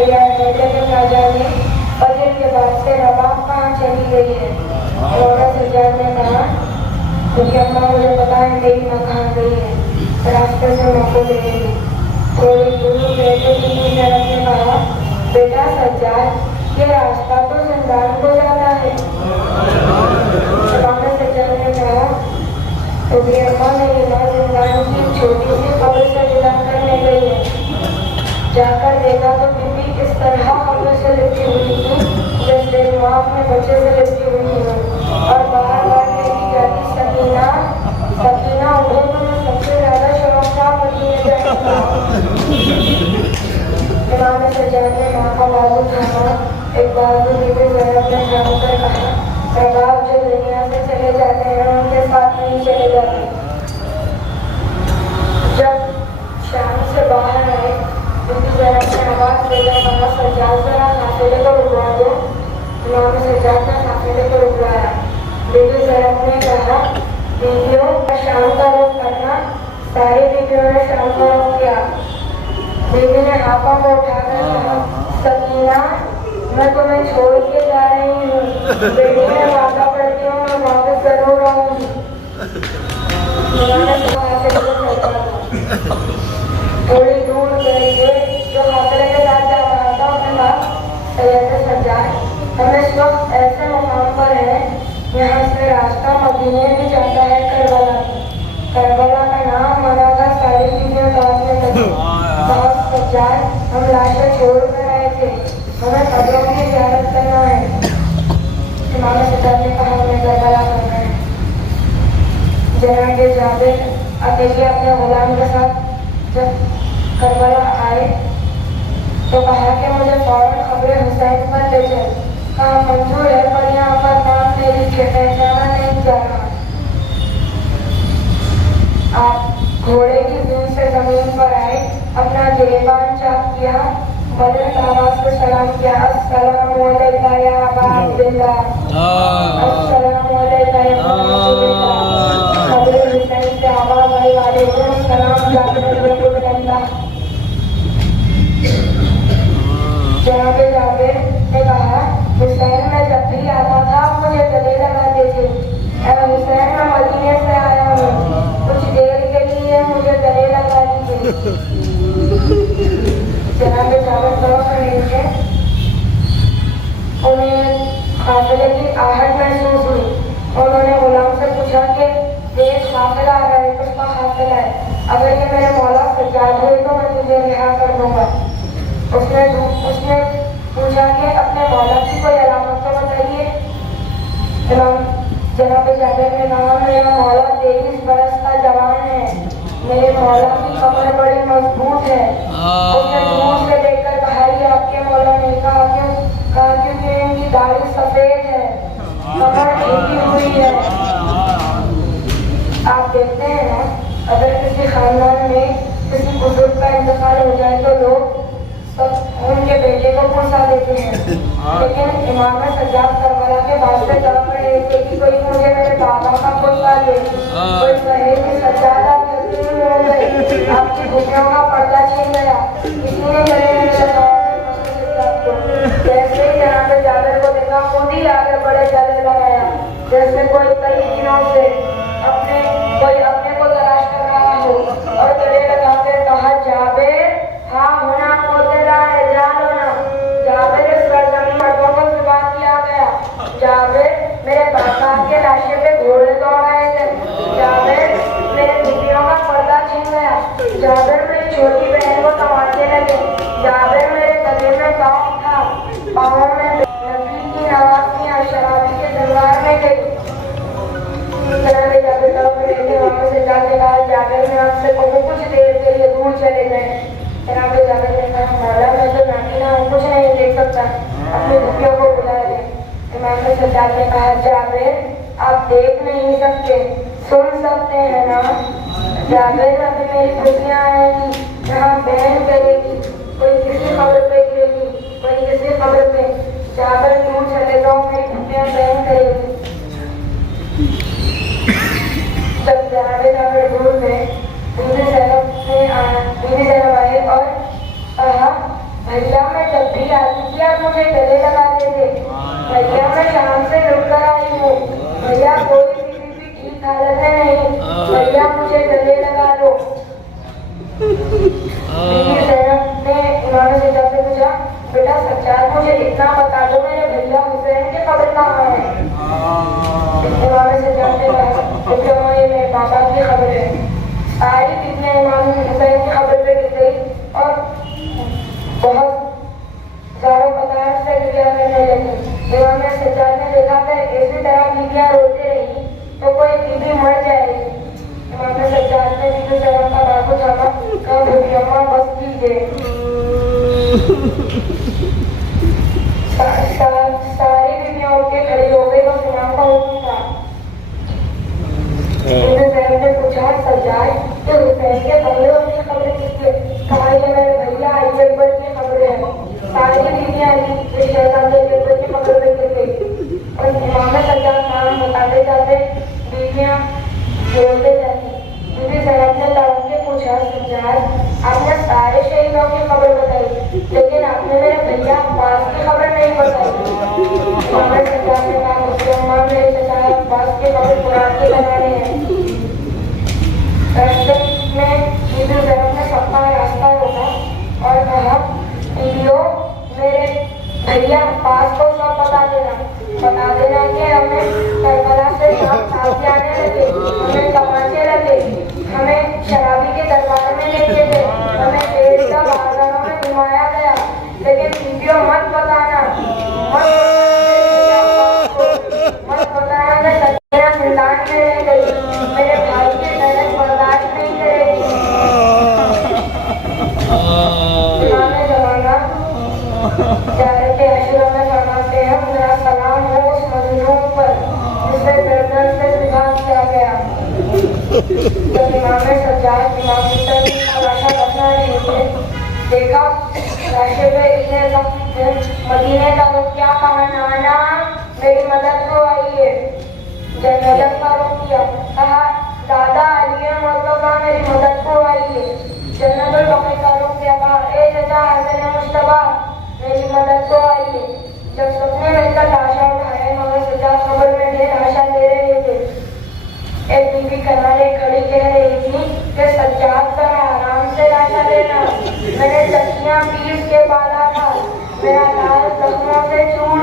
तैयार है, लेकिन राजा ने फजर के बाद से रबाब कहाँ चली गई है। औरत सज्जाद ने कहा क्योंकि अम्मा मुझे पता है मेरी माँ कहाँ गई है, रास्ते से मौको देंगे। थोड़ी दूर बैठे बीबी ज़ैनब ने कहा बेटा सज्जाद ये रास्ता तो जिंदान को जाता है। इमाम सज्जाद ने कहा तो भी अम्मा मेरी माँ जिंदान की छोटी सी कब्र से विदा करने गई है। जाकर देखा तो बीबी इस तरह कब्र से लिपटी हुई थी जैसे माँ अपने बच्चे से लिपटी हुई हो, और बार बार मेरी जाती सकीना सकीना उठे तो मैं सबसे ज्यादा शर्मसार बनी जाएगा। इमाम सज्जाद ने माँ का बाजू थामा। एक बाजू बीबी ज़ैनब ने थामकर कहा रबाब जो दुनिया से चले जाते हैं उनके साथ नहीं चले जाते। जब शाम से बाहर आए बीबी ज़ैनब ने आवाज देकर कहा सज्जाद जरा काफिले को रुकवा दो। इमाम सज्जाद ने काफिले को रुकवाया। बीबी ज़ैनब ने कहा बीवियों शाम का रुख करना। सारी बीवियों ने शाम का रुख किया। बीबी ने आंखों को उठाकर कहा सकीना मैं तुम्हें छोड़ के जा रही हूँ, बेटी ने वादा करती हूँ मैं वापस जरूर आऊंगी। थोड़ी दूर गए जो काफिले के साथ जा रहा था उसने कहा सैयद सज्जाद हम इस वक्त ऐसे मुकाम पर है यहाँ से रास्ता मदीने भी जाता है करबला। करबला का नाम मना कर सारी चीजें काटने लगी। सज्जाद हम लाशें छोड़ कर आए थे, हमें कब्रों की ज़ियारत करना है। इमाम सज्जाद ने कहा हमें करबला करना है। जनाब जाबिर अकेले अपने गुलाम के साथ जब करबला आए तो कहा कि मुझे फौरन खबरें हुसैन पर ले चल। कहा मंजूर है पर यहाँ पर नाम मेरी पहचाना नहीं जा रहा। आप घोड़े की धूल से जमीन पर आए, अपना गिरेबान चाक किया, बुलंद आवाज से सलाम किया अस्सलामु अलैका या अबा अब्दुल्लाह, अस्सलामु अलैका या खबरें हुसैन से आवाज आई वालेकुम सलाम जनाब जाबिर ने कहा हुसैन में जब भी आता था मुझे गले लगाते थे। हुसैन मैं मदीने से आया हूँ, कुछ देर के लिए मुझे गले लगा दीजिए। जनाब जाबिर तरफ रहे थे, उन्हें काफिले की आहट महसूस हुई। उन्होंने गुलाम से पूछा कि देख काफिला आ रहा है, किसका काफिला है? अगर ये मेरे मौला सज्जाद हुए तो मैं तुझे रिहा कर दूंगा। उसने पूछा कि अपने मौला की कोई अलामत तो बताइए। जनाब जाबिर ने कहा मेरा मौला 23 बरस का जवान है, मेरे मौला की कमर बड़ी मजबूत है। उसने दूर से देखकर कहा ये आपके मौला ने कहा क्योंकि इनकी दाढ़ी सफेद है, कमर ढीली हुई है। आप देखते हैं ना अगर किसी खानदान में किसी बुजुर्ग का इंतकाल हो जाए तो लोग उनके बेटे को फंसा देते हैं, लेकिन इमाम सज्जाद करबला के वास्ते तड़प रहे थे कि कोई मुझे मेरे बाबा का पुतला दे, कोई कहे कि सज्जाद आपकी घुटनों का पर्दा छीन गया, इसलिए जैसे ही जनाब जाबिर को देखा खुद ही आगे बड़े गले लगाया जैसे कोई कई दिनों से अपने को तलाश कर रहा हो, और गले लगाकर कहा जाबिर हाँ होना पोतेला है जानो ना। जाबिर इस सरजमीन मर्दों को जुबा किया गया। जाबिर मेरे बाबा के लाशे पे घोड़े दौड़ आए थे। जाबिर मेरे बीवियों का पर्दा छीन गया। जाबिर मेरी छोटी बहन को तमाचे लगे। जाबिर मेरे गले में पाँव था, पाँव में नबी की नवाज़ियाँ शराबी के दरबार में गई। जाबिर वापस से जाके कहा जाबिर मैं आपसे कहूँ कुछ देर के लिए दूर चले गए। जनाब जाबिर ने कहा मौला मैं तो नाकीना हूँ, कुछ नहीं देख सकता, अपनी बीवियों को बुला ले। इमाम सज्जाद ने कहा जाबिर आप देख नहीं सकते, सुन सकते हैं ना। जाबिर अभी मेरी खुशियाँ आएंगी, जहाँ बहन करेगी, कोई किसी खबर पे गिरेगी, कोई किसी खबर पे। जाबिर दूर चले जाओ, मेरी खुशियाँ बहन करेगी। जब जनाब जाबिर दूर में बीवी ज़ैनब आए और कहा भैया मैं जब भी आती थी आप मुझे गले लगाते थे। भैया मैं शाम से लुट कर आई हूँ। भैया कोई किसी भी ठीक हालत में नहीं। भैया मुझे गले लगा लो। बीवी ज़ैनब ने इमाम सज्जाद से पूछा, बेटा सज्जाद मुझे इतना बता दो मेरे भैया हुसैन की खबर कहाँ है? इमाम सज्जाद ने कहा, बेटा ये मेरे पापा की खबर है। सारी बीवियां इमाम हुसैन की खबर पे गिर गई और बहुत ज़ारों कतार से गिरिया करने लगी। इमाम सज्जाद ने देखा कि इसी तरह बीवियां रोती रही तो कोई बीवी मर जाएगी। इमाम सज्जाद ने बीवी ज़ैनब का बाजू थामा, कहा बीबी अम्मा बस कीजिए। सारी बीवियां उठ के खड़ी हो गई, बस इमाम का हुक्म था। बीवी ज़ैनब ने पूछा, सज्जाद तो हुसैन के बंगले की खबर किसकी है? कहा ये मेरे भैया अली अकबर की खबर है। सारी बीवियां अली शहजादे अकबर की खबर पे गिर गई और इमाम सज्जाद नाम बताते जाते बीवियां बोलते जाती। बीवी ज़ैनब ने तड़प के पूछा, सज्जाद आपने सारे शहीदों की खबर बताई लेकिन आपने मेरे भैया अब्बास की खबर नहीं बताई। इमाम सज्जाद ने कहा, मुसलमान मेरे चचा अब्बास की खबर कुरान की बना रहे हैं। रास्ते में बीवी ज़ैनब ने सबका रास्ता रोका और कहा, बीवियों मेरे भैया अब्बास को सब बता देना कि हमें करबला से शाम साथी आने लगे, हमें तमाचे लगे, हमें शराबी के दरबार में लेके गए, हमें पेड़ का बाजारों में घुमाया गया। लेकिन बीवियों मत बताना कि सच्चियां जिंदान में रह गई। मेरे भाई की मेहनत बर्दाश्त नहीं करेगी। इमाम ज़माना ज़ियारत अशूरा में फरमाते हैं, मेरा सलाम हो उस मजलूम पर जिसे गर्दन से विभाग किया गया। जब इमाम सज्जाद इमाम हुसैन का लाशा दफना रहे थे, देखा लाशे पे इतने मदीने का रुख क्या कहा, नाना मेरी मदद को आइए। जब मदद का रुख किया, कहा दादा अली मुर्तज़ा मेरी मदद को आइए। जन्नतुल बक़ी का रुख किया, कहा ए चचा हसन मुश्तबा मेरी मदद को आइए। जब सबने मिलकर लाशा उठाया, मगर सज्जाद खबर में ढेर लाशा ले रहे थे। एक बीवी किनारे खड़ी कह रही थी कि सज्जाद का आराम से लाशा लेना, मैंने चक्कियां पीस के पाला था, मेरा लाल जख्मों से चूर